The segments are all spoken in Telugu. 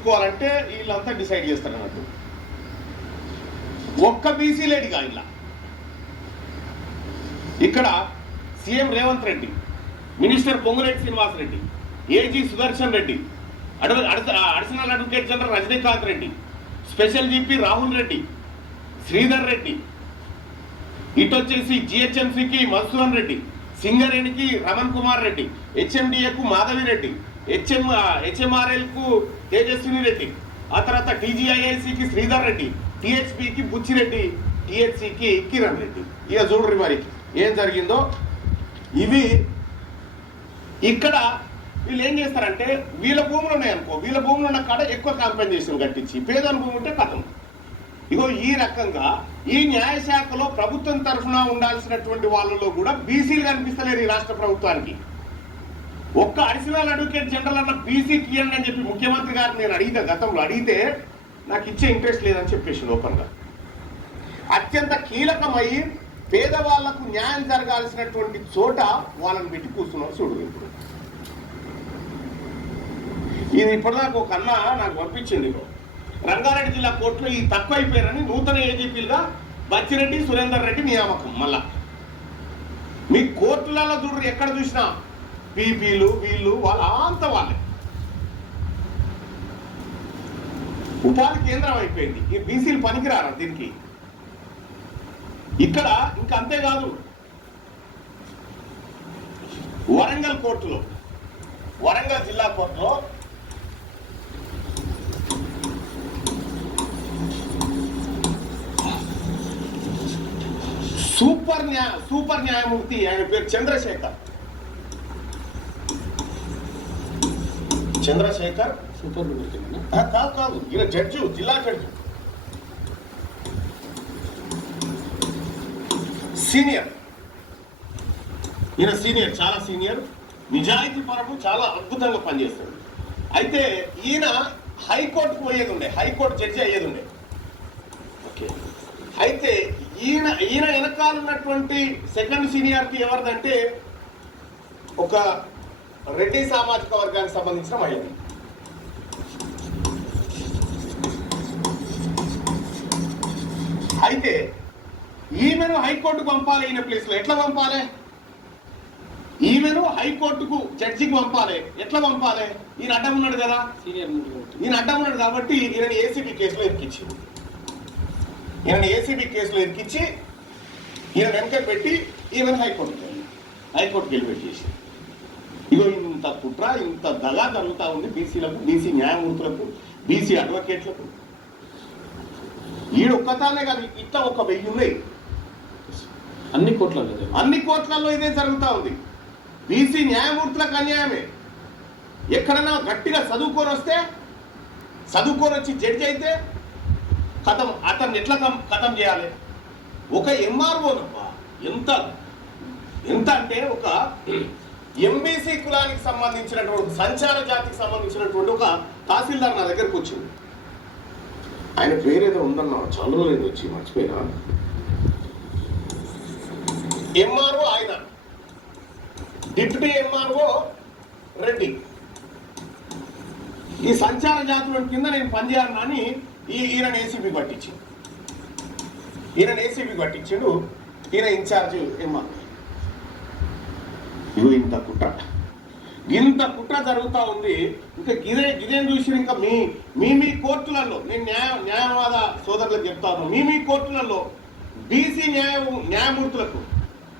గుంజుకోవాలంటే వీళ్ళంతా డిసైడ్ చేస్తారు అన్నట్టు ఒక్క బీసీ లేడిగా ఇలా ఇక్కడ CM Revanth Reddy minister Ponguleti Srinivas Reddy AG Sudarshan Reddy అడ్వ additional advocate general Rajinikanth Reddy special GP Rahul Reddy Sridhar Reddy ఇటు వచ్చేసి జిహెచ్ఎంసీకి మధుసూదన్ రెడ్డి సింగరేణికి రమణ్ కుమార్ రెడ్డి హెచ్ఎండిఏకు మాధవి రెడ్డి హెచ్ఎం హెచ్ఎంఆర్ఎల్కు తేజస్విని రెడ్డి ఆ తర్వాత టీజీఐఐసికి శ్రీధర్ రెడ్డి టిహెచ్పికి బుచ్చిరెడ్డి టిహెచ్సికి కిరణ్ రెడ్డి. ఇక చూడ్రి మరి ఏం జరిగిందో. ఇవి ఇక్కడ వీళ్ళు ఏం చేస్తారంటే వీళ్ళ భూములు ఉన్నాయనుకో వీళ్ళ భూములు ఉన్న కాడ ఎక్కువ కాంపెన్సేషన్ కట్టించి పేదల భూమి ఉంటే కథం ఇగో ఈ రకంగా ఈ న్యాయశాఖలో ప్రభుత్వం తరఫున ఉండాల్సినటువంటి వాళ్ళలో కూడా బీసీలు కనిపిస్తలేరు ఈ రాష్ట్ర ప్రభుత్వానికి. ఒక్క అడిషనల్ అడ్వకేట్ జనరల్ అన్న బీసీ ఇవ్వండి అని చెప్పి ముఖ్యమంత్రి గారు నేను అడిగితే గతంలో అడిగితే నాకు ఇచ్చే ఇంట్రెస్ట్ లేదని చెప్పేసి ఓపెన్గా అత్యంత కీలకమై పేదవాళ్ళకు న్యాయం జరగాల్సినటువంటి చోట వాళ్ళని పెట్టి కూర్చున్నాం చూడు ఇప్పుడు. ఇది ఇప్పటిదాకా ఒక అన్న నాకు పంపించింది రంగారెడ్డి జిల్లా కోర్టులో ఈ తక్కువ అయిపోయారని నూతన ఏజీపీలుగా బచ్చిరెడ్డి సురేందర్ రెడ్డి నియామకం మళ్ళా. మీ కోర్టులలో చూడరు ఎక్కడ చూసినా పీపీలు వీళ్ళు వాళ్ళ అంత వాళ్ళే. ఉపాధి కేంద్రం అయిపోయింది. ఈ బీసీలు పనికిరారా దీనికి? ఇక్కడ ఇంకా అంతేకాదు వరంగల్ కోర్టులో వరంగల్ జిల్లా కోర్టులో సూపర్ న్యాయ సూపర్ న్యాయమూర్తి ఆయన పేరు చంద్రశేఖర్. చంద్రశేఖర్ సూపర్ కాదు కాదు. ఈయన జడ్జి జిల్లా జడ్జి. సీనియర్. ఈయన సీనియర్ చాలా సీనియర్. నిజాయితీ పరము చాలా అద్భుతంగా పనిచేస్తాడు. అయితే ఈయన హైకోర్టుకు పోయేది ఉండే హైకోర్టు జడ్జి అయ్యేది ఉండే ఓకే. అయితే ఈయన ఈయన వెనకాల ఉన్నటువంటి సెకండ్ సీనియారిటీ ఎవరిదంటే ఒక రెడ్డి సామాజిక వర్గానికి సంబంధించిన మహిళ. అయితే ఈమెను హైకోర్టుకు పంపాలి ఈయన ప్లేస్లో. ఎట్లా పంపాలి? ఈమెను హైకోర్టుకు జడ్జికి పంపాలి. ఎట్లా పంపాలి? ఈయన అడ్డం ఉన్నాడు కదా. సీనియర్ ఈయన అడ్డం ఉన్నాడు కాబట్టి ఈయన ఏసీబీ కేసులో ఎక్కించింది ఈయన ఏసీబీ కేసులో ఎక్కించి ఈయన వెనక పెట్టి ఈయన హైకోర్టుకి వెళ్ళి. హైకోర్టుకి వెళ్ళి పెట్టేసి ఇగో ఇంత కుట్ర ఇంత దగా జరుగుతూ ఉంది బీసీలకు బీసీ న్యాయమూర్తులకు బీసీ అడ్వకేట్లకు. ఈడు ఒక్కతానే కాదు ఇట్లా ఒక వెయ్యి ఉన్నాయి అన్ని కోట్లలో. అన్ని కోట్లలో ఇదే జరుగుతూ ఉంది. బీసీ న్యాయమూర్తులకు అన్యాయమే. ఎక్కడన్నా గట్టిగా చదువుకొని వస్తే చదువుకొని వచ్చి జడ్జి అయితే కథం అతన్ని ఎట్లా కథం చేయాలి? ఒక ఎంఆర్ఓనప్పా ఎంత ఎంత అంటే ఒక ఎంబీసీ కులానికి సంబంధించినటువంటి సంచార జాతికి సంబంధించినటువంటి ఒక తహసీల్దార్ నా దగ్గరకు వచ్చింది. ఆయన పేరేదో ఉందన్నా చదవలేదు వచ్చి మర్చిపోయినా? ఎంఆర్ఓ ఆయన. Deputy MRO Reddy. ఈ సంచార జాతుల కింద నేను పనిచేయాలని ఈ ఈయన ఏసీబీ పట్టించి ఈయన ఏసీబీ పట్టించాడు. ఈయన ఇన్ఛార్జ్ ఎంఆర్ఓ ఇగో ఇంత కుట్ర. ఇంత కుట్ర జరుగుతూ ఉంది. ఇంకా గిదే గిదేం చూసి ఇంకా మీ మీ మీ కోర్టులలో నేను న్యాయ న్యాయవాద సోదరులకు చెప్తాను మీ మీ కోర్టులలో బీసీ న్యాయ న్యాయమూర్తులకు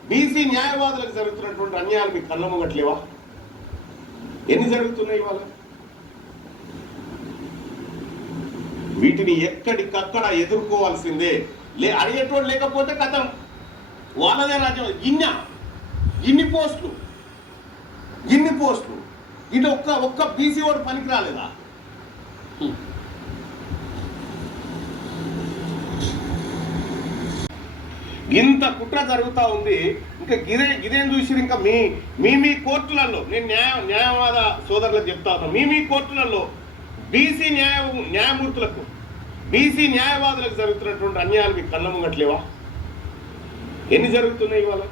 బీసీ న్యాయవాదులకు జరుగుతున్నటువంటి అన్యాయాలు మీ కళ్ళ ముంగట్లేవా ఎన్ని జరుగుతున్నాయి ఇవాళ? వీటిని ఎక్కడికక్కడ ఎదుర్కోవాల్సిందే. లే అడిగేటోడు లేకపోతే కథం. వాళ్ళదే రాజ్యం. ఇన్న ఇన్ని పోస్టులు. ఇన్ని పోస్టులు. ఇది ఒక్క ఒక్క బీసీ వాడు పనికి రాలేదా? ఇంత కుట్ర జరుగుతూ ఉంది. ఇంకా గిదే గిదేం చూసి ఇంకా మీ మీ మీ కోర్టులలో నేను న్యాయ న్యాయవాద సోదరులకు చెప్తా ఉన్నా మీ మీ కోర్టులలో బీసీ న్యాయ న్యాయమూర్తులకు బీసీ న్యాయవాదులకు జరుగుతున్నటువంటి అన్యాయాలు మీకు కళ్ళ ముంగట్లేవా? ఎన్ని జరుగుతున్నాయి ఇవాళ?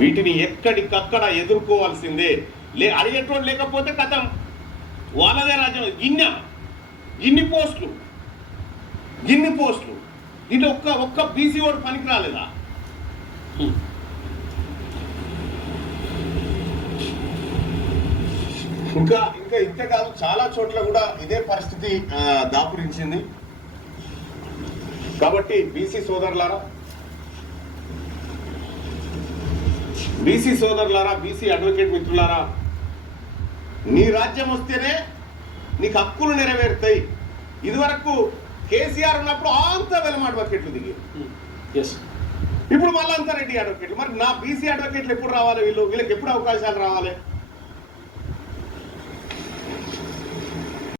వీటిని ఎక్కడికక్కడ ఎదుర్కోవాల్సిందే. లే అడిగేటోడు లేకపోతే కథం. వాళ్ళదే రాజ్యం. గిన్నె గిన్ని పోస్టులు గిన్ని పోస్టులు. దీంట్లో ఒక్క ఒక్క బీసీ ఓడు పనికి రాలేదా. ఇంకా ఇంకా ఇంతే కాదు చాలా చోట్ల కూడా ఇదే పరిస్థితి దాపురించింది. కాబట్టి బీసీ సోదరులారా బీసీ సోదరులారా బీసీ అడ్వకేట్ మిత్రులారా నీ రాజ్యం వస్తేనే నీకు హక్కులు నెరవేరుతాయి. ఇదివరకు కేసీఆర్ ఉన్నప్పుడు అంత వెలమ అడ్వకేట్లు దిగి. ఎస్ ఇప్పుడు మళ్ళీ అంతా రెడ్డి అడ్వకేట్లు. మరి నా బీసీ అడ్వకేట్లు ఎప్పుడు రావాలి వీళ్ళు? వీళ్ళకి ఎప్పుడు అవకాశాలు రావాలి?